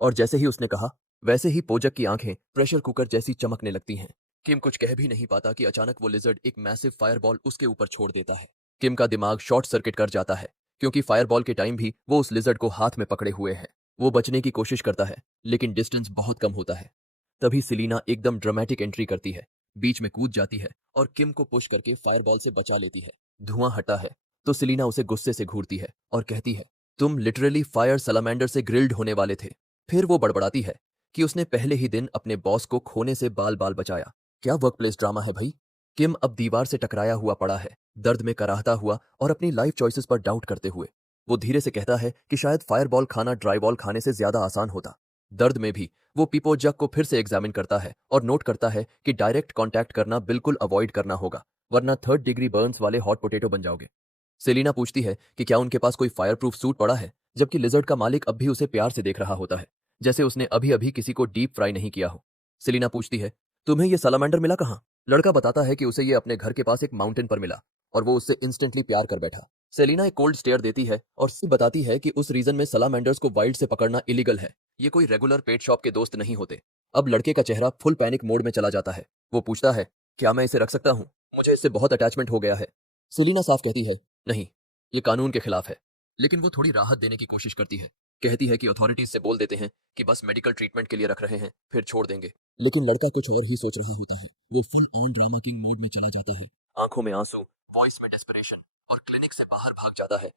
और जैसे ही उसने कहा वैसे ही पोजक की आंखें प्रेशर कुकर जैसी चमकने लगती हैं। किम कुछ कह भी नहीं पाता कि अचानक वो लिजर्ड एक मैसिव फायरबॉल उसके ऊपर छोड़ देता है। किम का दिमाग शॉर्ट सर्किट कर जाता है, क्योंकि फायरबॉल के टाइम भी वो उस लिजर्ड को हाथ में पकड़े हुए है। वो बचने की कोशिश करता है लेकिन डिस्टेंस बहुत कम होता है। तभी सिलीना एकदम ड्रामेटिक एंट्री करती है, बीच में कूद जाती है और किम को पुश करके फायरबॉल से बचा लेती है। धुआं हटा है तो सेलिना उसे गुस्से से घूरती है और कहती है, तुम लिटरली फायर सलामेंडर से ग्रिल्ड होने वाले थे। फिर वो बड़बड़ाती है कि उसने पहले ही दिन अपने बॉस को खोने से बाल बाल बचाया। क्या वर्कप्लेस ड्रामा है भाई। किम अब दीवार से टकराया हुआ पड़ा है, दर्द में कराहता हुआ और अपनी लाइफ चॉइसेस पर डाउट करते हुए। वो धीरे से कहता है कि शायद फायरबॉल खाना ड्राई बॉल खाने से ज्यादा आसान होता। दर्द में भी वो पीपो जग को फिर से एग्जामिन करता है और नोट करता है कि डायरेक्ट कांटेक्ट करना बिल्कुल अवॉइड करना होगा, वरना 3rd डिग्री बर्न्स वाले हॉट पोटैटो बन जाओगे। सेलिना पूछती है कि क्या उनके पास कोई फायर प्रूफ सूट पड़ा है, जबकि लिजर्ड का मालिक अब भी उसे प्यार से देख रहा होता है, जैसे उसने अभी अभी किसी को डीप फ्राई नहीं किया हो। सेलिना पूछती है, तुम्हें यह सलामेंडर मिला कहाँ? लड़का बताता है कि उसे ये अपने घर के पास एक माउंटेन पर मिला और वो उससे इंस्टेंटली प्यार कर बैठा। सेलिना एक कोल्ड स्टेयर देती है और बताती है कि उस रीजन में सलामेंडर्स को वाइल्ड से पकड़ना इलीगल है। ये कोई रेगुलर पेट शॉप के दोस्त नहीं होते। अब लड़के का चेहरा फुल पैनिक मोड में चला जाता है। वो पूछता है, क्या मैं इसे रख सकता हूँ? मुझे इससे बहुत अटैचमेंट हो गया है। सेलिना साफ कहती है, नहीं, ये कानून के खिलाफ है। लेकिन वो थोड़ी राहत देने की कोशिश करती है। कहती है कि अथॉरिटीज से बोल देते हैं कि बस मेडिकल ट्रीटमेंट के लिए रख रहे हैं, फिर छोड़ देंगे। लेकिन लड़का कुछ और ही सोच रहा होता है। वो full on drama king mode में चला जाता है। आंखों में आंसू, वॉइस में डेस्परेशन और क्लिनिक से बाहर भाग जाता है,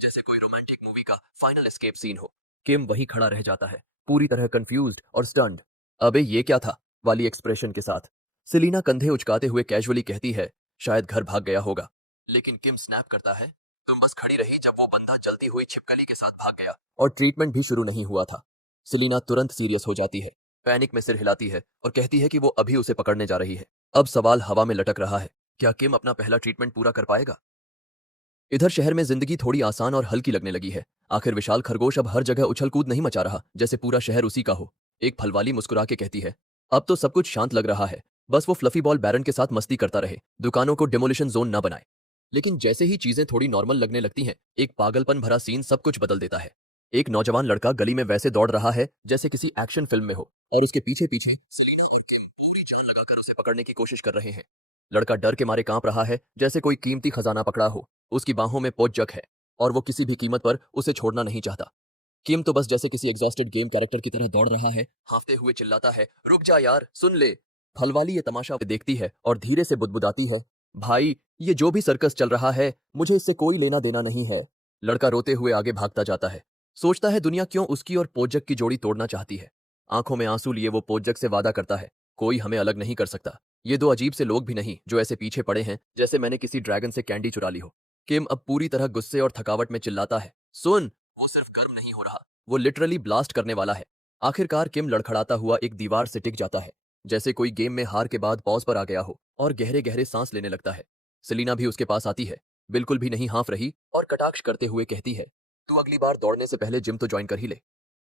जैसे कोई रोमांटिक मूवी का फाइनल एस्केप सीन हो। किम वहीं खड़ा रह जाता है, पूरी तरह कंफ्यूज्ड और स्टन्ड। अबे ये क्या था वाली एक्सप्रेशन के साथ। सेलिना कंधे उचकाते हुए कैजुअली कहती है, शायद घर भाग गया होगा। लेकिन किम स्नैप करता है, तुम बस खड़ी रही जब वो बंदा जल्दी हुई छिपकली के साथ भाग गया और ट्रीटमेंट भी शुरू नहीं हुआ था। सेलिना तुरंत सीरियस हो जाती है, पैनिक में सिर हिलाती है और कहती है कि वो अभी उसे पकड़ने जा रही है। अब सवाल हवा में लटक रहा है, क्या किम अपना पहला ट्रीटमेंट पूरा कर पाएगा? इधर शहर में जिंदगी थोड़ी आसान और हल्की लगने लगी है। आखिर विशाल खरगोश अब हर जगह उछल कूद नहीं मचा रहा, जैसे पूरा शहर उसी का हो। एक फलवाली मुस्कुरा के कहती है, अब तो सब कुछ शांत लग रहा है, बस वो फ्लफी बॉल बैरन के साथ मस्ती करता रहे, दुकानों को डिमोलिशन जोन ना बनाए। लेकिन जैसे ही चीजें थोड़ी नॉर्मल लगने लगती हैं, एक पागलपन भरा सीन सब कुछ बदल देता है। एक नौजवान लड़का गली में वैसे दौड़ रहा है जैसे किसी एक्शन फिल्म में हो, और उसके पीछे पीछे सेलिना और किम पूरी जान लगाकर उसे पकड़ने की कोशिश कर रहे हैं। लड़का डर के मारे कांप रहा है, जैसे कोई कीमती खजाना पकड़ा हो। उसकी बाहों में पोज्जक है और वो किसी भी कीमत पर उसे छोड़ना नहीं चाहता। किम तो बस जैसे किसी एग्जॉस्टेड गेम कैरेक्टर की तरह दौड़ रहा है, हांफते हुए चिल्लाता है, रुक जा यार, सुन ले। फलवाली ये तमाशा देखती है और धीरे से बुदबुदाती है, भाई ये जो भी सर्कस चल रहा है, मुझे इससे कोई लेना देना नहीं है। लड़का रोते हुए आगे भागता जाता है। सोचता है दुनिया क्यों उसकी और पोज्जक की जोड़ी तोड़ना चाहती है। आंखों में आंसू लिए वो पोज्जक से वादा करता है, कोई हमें अलग नहीं कर सकता। ये दो अजीब से लोग भी नहीं जो ऐसे पीछे पड़े हैं जैसे मैंने किसी ड्रैगन से कैंडी चुरा ली हो। किम अब पूरी तरह गुस्से और थकावट में चिल्लाता है, सुन, वो सिर्फ गर्म नहीं हो रहा, वो लिटरली ब्लास्ट करने वाला है। आखिरकार किम लड़खड़ाता हुआ एक दीवार से टिक जाता है, जैसे कोई गेम में हार के बाद पॉज पर आ गया हो, और गहरे गहरे सांस लेने लगता है। सेलिना भी उसके पास आती है, बिल्कुल भी नहीं हाँफ रही, और कटाक्ष करते हुए कहती है, तू अगली बार दौड़ने से पहले जिम तो ज्वाइन कर ही ले।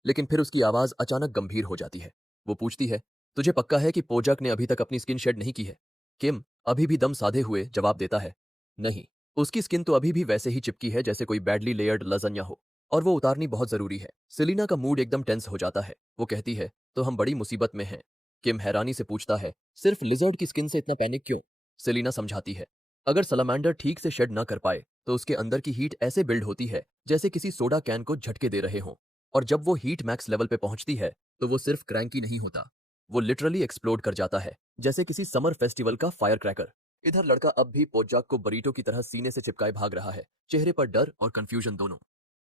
लेकिन फिर उसकी आवाज अचानक गंभीर हो जाती है। वो पूछती है, तुझे पक्का है कि पोजक ने अभी तक अपनी स्किन शेड नहीं की है? किम अभी भी दम साधे हुए जवाब देता है, नहीं, उसकी स्किन तो अभी भी वैसे ही चिपकी है जैसे कोई बैडली लेयर्ड लजन्या हो, और वो उतारनी बहुत जरूरी है। सेलिना का मूड एकदम टेंस हो जाता है। वो कहती है, तो हम बड़ी मुसीबत में हैं। किम हैरानी से पूछता है, सिर्फ लिजर्ड की स्किन से इतना पैनिक क्यों? सेलिना समझाती है, अगर सलामांडर ठीक से शेड ना कर पाए तो उसके अंदर की हीट ऐसे बिल्ड होती है जैसे किसी सोडा कैन को झटके दे रहे हों, और जब वो हीट मैक्स लेवल पे पहुंचती है तो वो सिर्फ क्रैंकी नहीं होता, वो लिटरली एक्सप्लोड कर जाता है, जैसे किसी समर फेस्टिवल का फायर क्रैकर। इधर लड़का अब भी पोज्जाक को बरीटो की तरह सीने से चिपकाए भाग रहा है, चेहरे पर डर और कंफ्यूजन दोनों।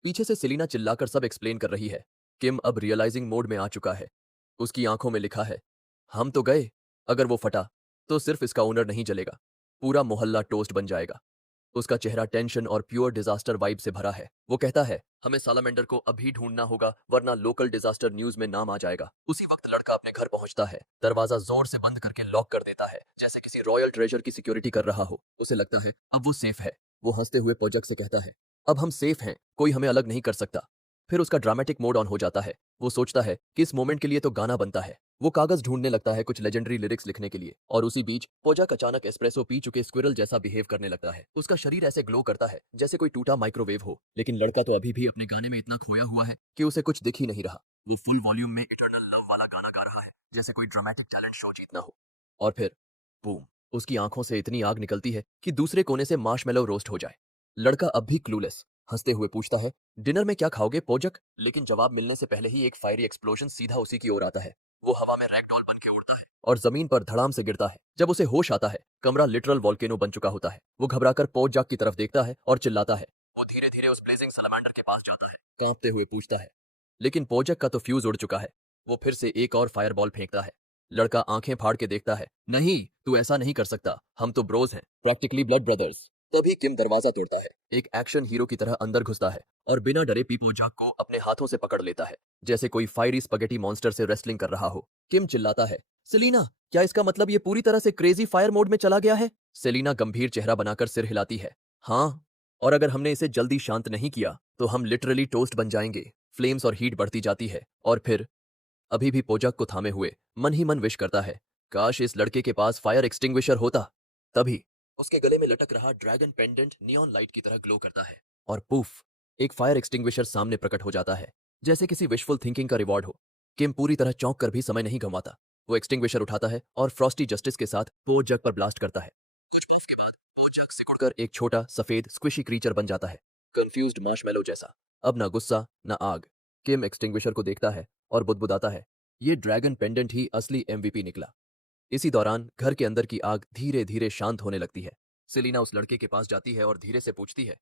पीछे से सेलिना चिल्लाकर सब एक्सप्लेन कर रही है। किम अब रियलाइजिंग मोड में आ चुका है। उसकी आंखों में लिखा है, हम तो गए, अगर वो फटा तो सिर्फ इसका ओनर नहीं जलेगा, पूरा मोहल्ला टोस्ट बन जाएगा। उसका चेहरा टेंशन और प्योर डिजास्टर वाइब से भरा है। वो कहता है, हमें सालामेंडर को अभी ढूंढना होगा, वरना लोकल डिजास्टर न्यूज में नाम आ जाएगा। उसी वक्त लड़का अपने घर पहुंचता है, दरवाजा जोर से बंद करके लॉक कर देता है, जैसे किसी रॉयल ट्रेजर की सिक्योरिटी कर रहा हो। उसे लगता है अब वो सेफ है। वो हंसते हुए पोजक से कहता है, अब हम सेफ हैं, कोई हमें अलग नहीं कर सकता। फिर उसका ड्रामेटिक मोड ऑन हो जाता है। वो सोचता है कि इस मोमेंट के लिए तो गाना बनता है। वो कागज ढूंढने लगता है कुछ लेजेंडरी लिरिक्स लिखने के लिए, और उसी बीच पोजक अचानक एस्प्रेसो पी चुके स्क्विरल जैसा बिहेव करने लगता है। उसका शरीर ऐसे ग्लो करता है जैसे कोई टूटा माइक्रोवेव हो। लेकिन लड़का तो अभी भी अपने गाने में इतना खोया हुआ है कि उसे कुछ दिख ही नहीं रहा। वो फुल वॉल्यूम में इटर्नल लव वाला गाना गा रहा है, जैसे कोई ड्रामेटिक टैलेंट शो जीतना हो। और फिर बूम, उसकी आंखों से इतनी आग निकलती है कि दूसरे कोने से मार्शमेलो रोस्ट हो जाए। लड़का अब भी क्लूलेस हंसते हुए पूछता है, डिनर में क्या खाओगे पोजक? लेकिन जवाब मिलने से पहले ही एक फायरी एक्सप्लोजन सीधा उसी की ओर आता है। वो हवा में रैगडॉल बन के उड़ता है और जमीन पर धड़ाम से गिरता है। जब उसे होश आता है, कमरा लिटरल वॉल्केनो बन चुका होता है। वो घबराकर पोजाक की तरफ देखता है और चिल्लाता है। वो धीरे धीरे उस ब्लेजिंग सैलामेंडर के पास जाता है, कांपते हुए पूछता है, लेकिन पोजक का तो फ्यूज उड़ चुका है। वो फिर से एक और फायरबॉल फेंकता है। लड़का आंखें फाड़ के देखता है। नहीं, तू ऐसा नहीं कर सकता, हम तो ब्रोज हैं, प्रैक्टिकली ब्लड ब्रदर्स। तभी किम दरवाजा तोड़ता है, एक एक्शन हीरो की तरह अंदर घुसता है और बिना डरे पीपोजाक को अपने हाथों से पकड़ लेता है, जैसे कोई फायरी स्पगेटी मॉन्स्टर से रेसलिंग कर रहा हो। किम चिल्लाता है, सेलिना, क्या इसका मतलब ये पूरी तरह से क्रेजी फायर मोड में चला गया है? सेलिना गंभीर चेहरा बनाकर सिर हिलाती है। हाँ, और अगर हमने इसे जल्दी शांत नहीं किया तो हम लिटरली टोस्ट बन जाएंगे। फ्लेम्स और हीट बढ़ती जाती है और फिर अभी भी पोजाक को थामे हुए मन ही मन विश करता है, काश इस लड़के के पास फायर एक्सटिंग्विशर होता। तभी उसके गले में लटक रहा ड्रैगन पेंडेंट नियॉन लाइट की तरह ग्लो करता है और पुफ, एक फायर एक्सटिंग्विशर सामने प्रकट हो जाता है, जैसे किसी विशफुल थिंकिंग का रिवॉर्ड हो। किम पूरी तरह चौंक कर भी समय नहीं गंवाता। वो एक्सटिंग्विशर उठाता है और फ्रॉस्टी जस्टिस के साथ पोजक पर ब्लास्ट करता है। कुछ पफ के बाद पोजक सिकुड़कर एक छोटा सफेद स्क्विशी क्रीचर बन जाता है, कंफ्यूज्ड मार्शमैलो जैसा। अब ना गुस्सा ना आग। किम एक्सटिंग्विशर को देखता है और बुदबुदाता है, ये ड्रैगन पेंडेंट ही असली एमवीपी निकला। इसी दौरान घर के अंदर की आग धीरे धीरे शांत होने लगती है। सेलिना उस लड़के के पास जाती है और धीरे से पूछती है,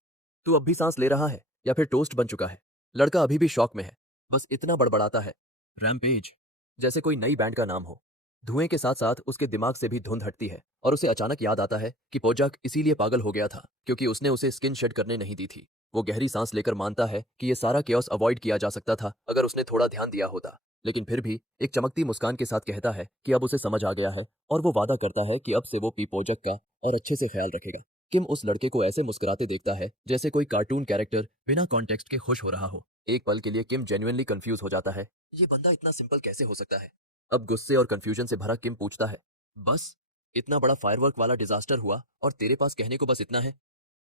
तू अब भी सांस ले रहा है या फिर टोस्ट बन चुका है? लड़का अभी भी शॉक में है, बस इतना बड़बड़ाता है, रैम्पेज, जैसे कोई नई बैंड का नाम हो। धुएं के साथ साथ उसके दिमाग से भी धुंध हटती है और उसे अचानक याद आता है कि पोजाक इसीलिए पागल हो गया था क्योंकि उसने उसे स्किन शेड करने नहीं दी थी। वो गहरी सांस लेकर मानता है कि यह सारा केओस अवॉइड किया जा सकता था अगर उसने थोड़ा ध्यान दिया होता, लेकिन फिर भी एक चमकती मुस्कान के साथ कहता है कि अब उसे समझ आ गया है और वो वादा करता है कि अब से वो पीपोजक का और अच्छे से ख्याल रखेगा। किम उस लड़के को ऐसे मुस्कुराते देखता है जैसे कोई कार्टून कैरेक्टर बिना कॉन्टेक्स्ट के खुश हो रहा हो। एक पल के लिए किम जेन्युइनली कंफ्यूज हो जाता है, ये बंदा इतना सिंपल कैसे हो सकता है? अब गुस्से और कंफ्यूजन से भरा किम पूछता है, बस इतना बड़ा फायरवर्क वाला डिजास्टर हुआ और तेरे पास कहने को बस इतना है?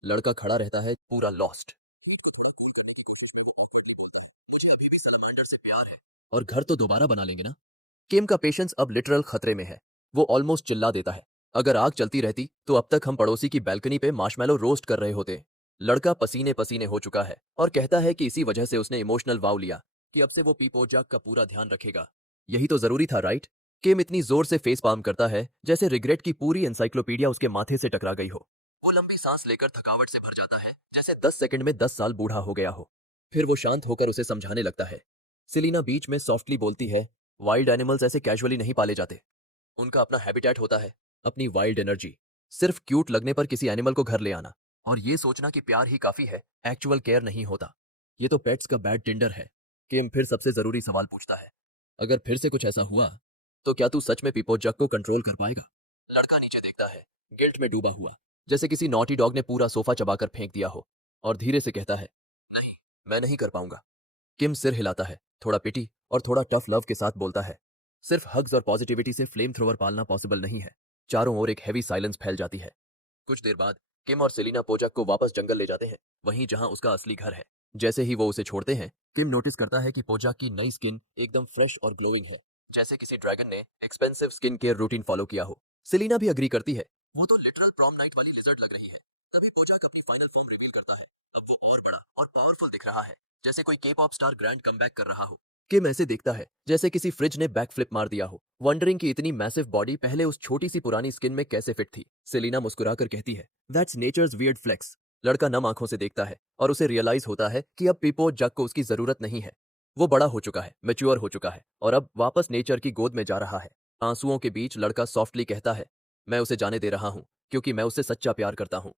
लड़का खड़ा रहता है, पूरा लॉस्ट। मुझे अभी भी सलामांडर से प्यार है और घर तो दोबारा बना लेंगे ना? किम का पेशेंस अब लिटरल खतरे में है। वो ऑलमोस्ट चिल्ला देता है, अगर आग चलती रहती तो अब तक हम पड़ोसी की बैल्कनी पे मार्शमैलो रोस्ट कर रहे होते। लड़का पसीने पसीने हो चुका है और कहता है कि इसी वजह से उसने इमोशनल वाव लिया कि अब से वो पीपोजाक का पूरा ध्यान रखेगा। यही तो जरूरी था, राइट? किम इतनी जोर से फेस पाल्म करता है जैसे रिग्रेट की पूरी एनसाइक्लोपीडिया उसके माथे से टकरा गई हो। वो लंबी सांस लेकर थकावट से भर जाता है, जैसे 10 सेकंड में 10 साल बूढ़ा हो गया हो। फिर वो शांत होकर उसे समझाने लगता है। सेलिना बीच में सॉफ्टली बोलती है, वाइल्ड एनिमल्स ऐसे कैजुअली नहीं पाले जाते, उनका अपना हैबिटेट होता है, अपनी वाइल्ड एनर्जी। सिर्फ क्यूट लगने पर किसी एनिमल को घर ले आना और ये सोचना कि प्यार ही काफी है, एक्चुअल केयर नहीं होता, ये तो पेट्स का बैड टिंडर है। किम फिर सबसे जरूरी सवाल पूछता है, अगर फिर से कुछ ऐसा हुआ तो क्या तू सच में पीपोजक को कंट्रोल कर पाएगा? लड़का नीचे देखता है, गिल्ट में डूबा हुआ, जैसे किसी नॉटी डॉग ने पूरा सोफा चबाकर फेंक दिया हो, और धीरे से कहता है, नहीं, मैं नहीं कर पाऊंगा। किम सिर हिलाता है, थोड़ा पिटी और थोड़ा टफ लव के साथ बोलता है, सिर्फ हग्स और पॉजिटिविटी से फ्लेम थ्रोवर पालना पॉसिबल नहीं है। चारों ओर एक हैवी साइलेंस फैल जाती है। कुछ देर बाद किम और सेलिना पोजक को वापस जंगल ले जाते हैं, वहीं जहां उसका असली घर है। जैसे ही वो उसे छोड़ते हैं, किम नोटिस करता है कि पोजक की नई स्किन एकदम फ्रेश और ग्लोइंग है, जैसे किसी ड्रैगन ने expensive skin care routine follow किया हो। सेलिना भी अग्री करती है, वो तो लिटरल प्रॉम नाइट वाली लिजर्ड लग रही है। तभी पोजक अपनी फाइनल फॉर्म रिवील करता है। अब वो और बड़ा और पावरफुल दिख रहा है, जैसे कोई के पॉप स्टार ग्रैंड कमबैक कर रहा हो। किम ऐसे देखता है जैसे किसी फ्रिज ने बैकफ्लिप मार दिया हो, वंडरिंग कि इतनी मैसिव बॉडी पहले उस छोटी सी पुरानी स्किन में कैसे फिट थी। सेलिना मुस्कुराकर कहती है, दैट्स नेचर्स वियर्ड फ्लेक्स। लड़का नम आंखों से देखता है और उसे रियलाइज होता है कि अब पीपो जग को उसकी जरूरत नहीं है। वो बड़ा हो चुका है, मैच्योर हो चुका है और अब वापस नेचर की गोद में जा रहा है। आंसुओं के बीच लड़का सॉफ्टली कहता है, मैं उसे जाने दे रहा हूं क्योंकि मैं उससे सच्चा प्यार करता हूं।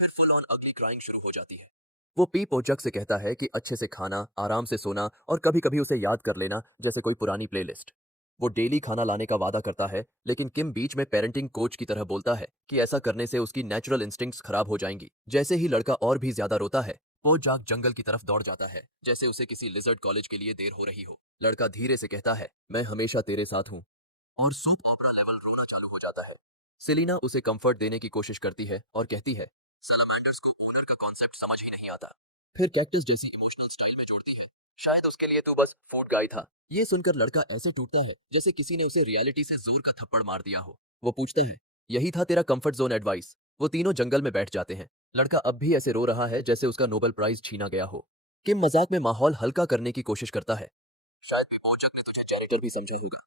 फिर फुल ऑन अगली क्राइंग शुरू हो जाती है। वो पी पोचक से कहता है कि अच्छे से खाना, आराम से सोना और कभी कभी उसे याद कर लेना, जैसे कोई पुरानी प्लेलिस्ट। वो डेली खाना लाने का वादा करता है, लेकिन किम बीच में पेरेंटिंग कोच की तरह बोलता है कि ऐसा करने से उसकी नेचुरल इंस्टिंक्ट्स खराब हो जाएंगी। जैसे ही लड़का और भी ज्यादा रोता है, पोजाक जंगल की तरफ दौड़ जाता है, जैसे उसे किसी लिजर्ड कॉलेज के लिए देर हो रही हो। लड़का धीरे से कहता है, मैं हमेशा तेरे साथ हूँ, और सोप ओपरा लेवल रोना चालू हो जाता है। सेलिना उसे कंफर्ट देने की कोशिश करती है और कहती है, सलामांडर्स को ओनर का कॉन्सेप्ट समझ ही नहीं आता। फिर कैक्टस जैसी इमोशनल स्टाइल में जोड़ती है, शायद उसके लिए तू बस फूड गाय था। ये सुनकर लड़का ऐसे टूटता है जैसे किसी ने उसे रियलिटी से जोर का थप्पड़ मार दिया हो। वो पूछता है, यही था तेरा कंफर्ट जोन एडवाइस? वो तीनों जंगल में बैठ जाते हैं। लड़का अब भी ऐसे रो रहा है जैसे उसका नोबेल प्राइज छीना गया हो। किम मजाक में माहौल हल्का करने की कोशिश करता है, शायद भी बोचक ने तुझे जैनिटर भी समझा होगा।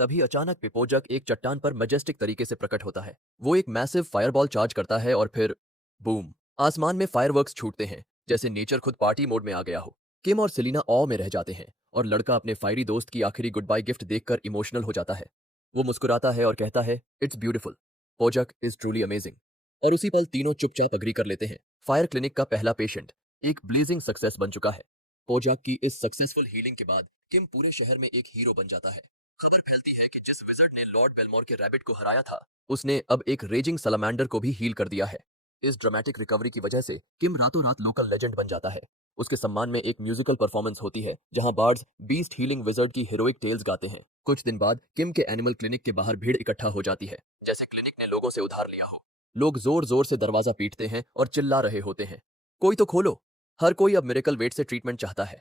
तभी अचानक पिपोजक एक चट्टान पर मैजेस्टिक तरीके से प्रकट होता है। वो एक मैसिव फायरबॉल चार्ज करता है और फिर बूम, आसमान में फायरवर्क्स छूटते हैं, जैसे नेचर खुद पार्टी मोड में आ गया हो। किम और सेलिना ऑ में रह जाते हैं और लड़का अपने फायरी दोस्त की आखिरी गुड बाय गिफ्ट देखकर इमोशनल हो जाता है। वो मुस्कुराता है और कहता है, इट्स ब्यूटिफुल, पोजक इज ट्रूली अमेजिंग। और उसी पल तीनों चुपचाप अग्री कर लेते हैं। फायर क्लिनिक का पहला पेशेंट एक ब्लीजिंग सक्सेस बन चुका है। पोजाक की इस सक्सेसफुल हीलिंग के बाद किम पूरे शहर में एक हीरो बन जाता है। खबर फैलती है कि जिस विजर्ड ने लॉर्ड बेलमोर के रैबिट को हराया था, उसने अब एक रेजिंग सलामैंडर को भी हील कर दिया है। इस ड्रामेटिक रिकवरी की वजह से किम रातों रात लोकल लेजेंड बन जाता है। उसके सम्मान में एक म्यूजिकल परफॉर्मेंस होती है जहां बार्ड्स बीस्ट हीलिंग विजर्ड की हीरोइक टेल्स गाते हैं। कुछ दिन बाद किम के एनिमल क्लिनिक के बाहर भीड़ इकट्ठा हो जाती है, जैसे क्लिनिक ने लोगों से उधार लिया हो। लोग जोर जोर से दरवाजा पीटते हैं और चिल्ला रहे होते हैं, कोई तो खोलो। हर कोई अब मिरेकल वेट से ट्रीटमेंट चाहता है।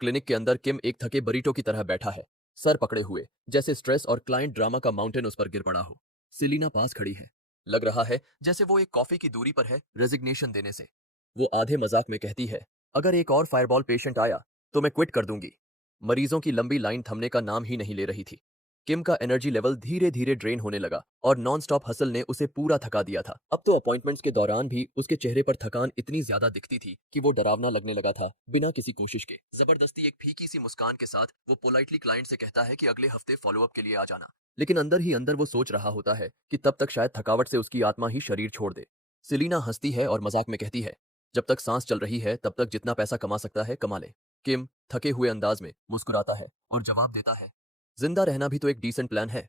क्लिनिक के अंदर किम एक थके बरीटो की तरह बैठा है, सर पकड़े हुए, जैसे स्ट्रेस और क्लाइंट ड्रामा का माउंटेन उस पर गिर पड़ा हो। सेलिना पास खड़ी है। लग रहा है जैसे वो एक कॉफी की दूरी पर है रेजिग्नेशन देने से। वो आधे मजाक में कहती है, अगर एक और फायरबॉल पेशेंट आया तो मैं क्विट कर दूंगी। मरीजों की लंबी लाइन थमने का नाम ही नहीं ले रही थी। किम का एनर्जी लेवल धीरे धीरे ड्रेन होने लगा और नॉन स्टॉप हसल ने उसे पूरा थका दिया था। अब तो अपॉइंटमेंट्स के दौरान भी उसके चेहरे पर थकान इतनी ज्यादा दिखती थी कि वो डरावना लगने लगा था बिना किसी कोशिश के। जबरदस्ती एक फीकी सी मुस्कान के साथ वो पोलाइटली क्लाइंट से कहता है कि अगले हफ्ते फॉलोअप के लिए आ जाना। लेकिन अंदर ही अंदर वो सोच रहा होता है कि तब तक शायद थकावट से उसकी आत्मा ही शरीर छोड़ दे। सेलिना हंसती है और मजाक में कहती है, जब तक सांस चल रही है तब तक जितना पैसा कमा सकता है कमा ले। किम थके हुए अंदाज में मुस्कुराता है और जवाब देता है, जिंदा रहना भी तो एक डिसेंट प्लान है।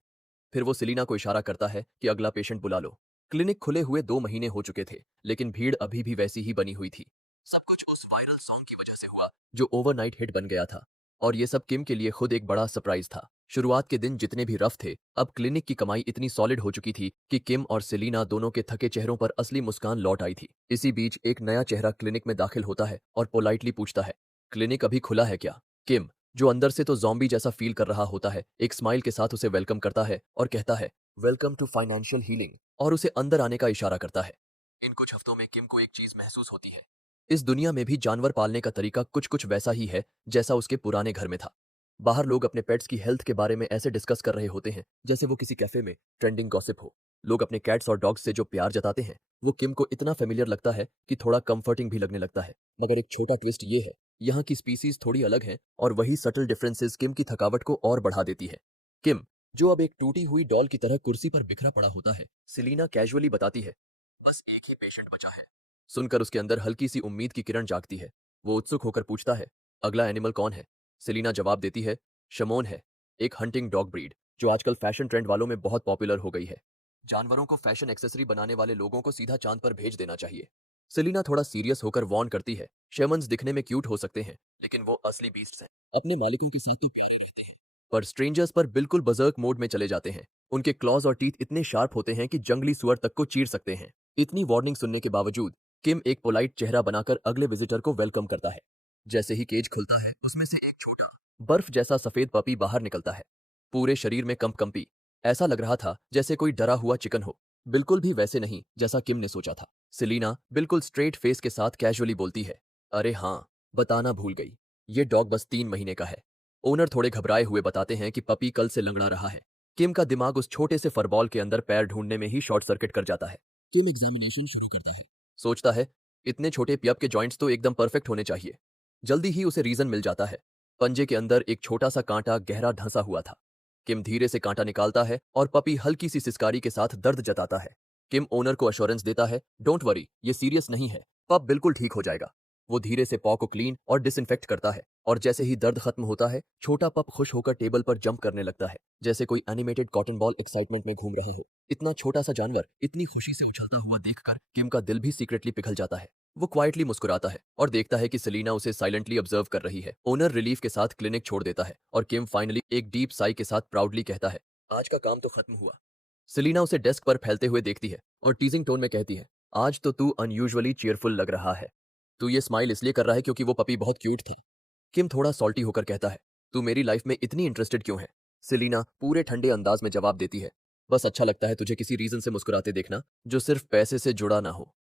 फिर वो सेलिना को इशारा करता है कि अगला पेशेंट बुला लो। क्लिनिक खुले हुए 2 महीने हो चुके थे, लेकिन भीड़ अभी भी वैसी ही बनी हुई थी। सब कुछ उस वायरल सॉन्ग की वजह से हुआ जो ओवरनाइट हिट बन गया था। और ये सब किम के लिए खुद एक बड़ा सरप्राइज था। शुरुआत के दिन जितने भी रफ थे, अब क्लिनिक की कमाई इतनी सॉलिड हो चुकी थी कि किम और सेलिना दोनों के थके चेहरों पर असली मुस्कान लौट आई थी। इसी बीच एक नया चेहरा क्लिनिक में दाखिल होता है और पोलाइटली पूछता है, क्लिनिक अभी खुला है क्या? किम, जो अंदर से तो जॉम्बी जैसा फील कर रहा होता है, एक स्माइल के साथ उसे वेलकम करता है और कहता है, वेलकम टू फाइनेंशियल हीलिंग, और उसे अंदर आने का इशारा करता है। इन कुछ हफ्तों में किम को एक चीज महसूस होती है, इस दुनिया में भी जानवर पालने का तरीका कुछ कुछ वैसा ही है जैसा उसके पुराने घर में था। बाहर लोग अपने पेट्स की हेल्थ के बारे में ऐसे डिस्कस कर रहे होते हैं जैसे वो किसी कैफे में ट्रेंडिंग गॉसिप हो। लोग अपने कैट्स और डॉग्स से जो प्यार जताते हैं वो किम को इतना फेमिलियर लगता है कि थोड़ा कंफर्टिंग भी लगने लगता है। मगर एक छोटा ट्विस्ट ये है, यहाँ की स्पीसीज थोड़ी अलग है और वही सटल डिफरेंसेस किम की थकावट को और बढ़ा देती है। किम, जो अब एक टूटी हुई डॉल की तरह कुर्सी पर बिखरा पड़ा होता है, सेलिना कैजुअली बताती है, बस एक ही पेशेंट बचा है। सुनकर उसके अंदर हल्की सी उम्मीद की किरण जागती है। वो उत्सुक होकर पूछता है, अगला एनिमल कौन है? सेलिना जवाब देती है, शमोन है, एक हंटिंग डॉग ब्रीड जो आजकल फैशन ट्रेंड वालों में बहुत पॉपुलर हो गई है। जानवरों को फैशन एक्सेसरी बनाने वाले लोगों को सीधा चांद पर भेज देना चाहिए। सेलिना थोड़ा सीरियस होकर वॉर्न करती है, शेमन्स दिखने में क्यूट हो सकते हैं, लेकिन वो असली बीस्ट्स हैं। अपने मालिकों के साथ तो प्यारे रहते हैं, पर स्ट्रेंजर्स पर बिल्कुल बजर्क मोड में चले जाते हैं। उनके क्लॉज और टीथ इतने शार्प होते हैं कि जंगली सुअर तक को चीर सकते हैं। इतनी वार्निंग सुनने के बावजूद किम एक पोलाइट चेहरा बनाकर अगले विजिटर को वेलकम करता है। जैसे ही केज खुलता है, उसमें से एक छोटा बर्फ जैसा सफेद पपी बाहर निकलता है। पूरे शरीर में कंपकंपी, ऐसा लग रहा था जैसे कोई डरा हुआ चिकन हो। बिल्कुल भी वैसे नहीं जैसा किम ने सोचा था। सेलिना बिल्कुल स्ट्रेट फेस के साथ कैजुअली बोलती है, अरे हाँ, बताना भूल गई, ये डॉग बस 3 महीने का है। ओनर थोड़े घबराए हुए बताते हैं कि पपी कल से लंगड़ा रहा है। किम का दिमाग उस छोटे से फरबॉल के अंदर पैर ढूंढने में ही शॉर्ट सर्किट कर जाता है। किम एग्जामिनेशन शुरू करता है। सोचता है, इतने छोटे प्यब के जॉइंट्स तो एकदम परफेक्ट होने चाहिए। जल्दी ही उसे रीजन मिल जाता है। पंजे के अंदर एक छोटा सा कांटा गहरा ढंसा हुआ था। किम धीरे से कांटा निकालता है और पपी हल्की सी सिसकारी के साथ दर्द जताता है। किम ओनर को अश्योरेंस देता है, डोंट वरी, ये सीरियस नहीं है, पप बिल्कुल ठीक हो जाएगा। वो धीरे से पॉ को क्लीन और डिसइंफेक्ट करता है और जैसे ही दर्द खत्म होता है, छोटा पप खुश होकर टेबल पर जंप करने लगता है, जैसे कोई एनिमेटेड कॉटन बॉल एक्साइटमेंट में घूम रहे हो। इतना छोटा सा जानवर इतनी खुशी से उछलता हुआ देखकर किम का दिल भी सीक्रेटली पिघल जाता है। वो क्वाइटली मुस्कुराता है और देखता है कि सेलिना उसे साइलेंटली ऑब्जर्व कर रही है। ओनर रिलीफ के साथ क्लिनिक छोड़ देता है और किम फाइनली एक डीप साई के साथ प्राउडली कहता है, आज का काम तो खत्म हुआ। सेलिना उसे डेस्क पर फैलते हुए देखती है और टीजिंग टोन में कहती है, आज तो तू अनयूजुअली चीयरफुल लग रहा है। तू ये स्माइल इसलिए कर रहा है क्योंकि वो पपी बहुत क्यूट था। किम थोड़ा सॉल्टी होकर कहता है, तू मेरी लाइफ में इतनी इंटरेस्टेड क्यों है? सेलिना पूरे ठंडे अंदाज में जवाब देती है, बस अच्छा लगता है तुझे किसी रीजन से मुस्कुराते देखना जो सिर्फ पैसे से जुड़ा ना हो।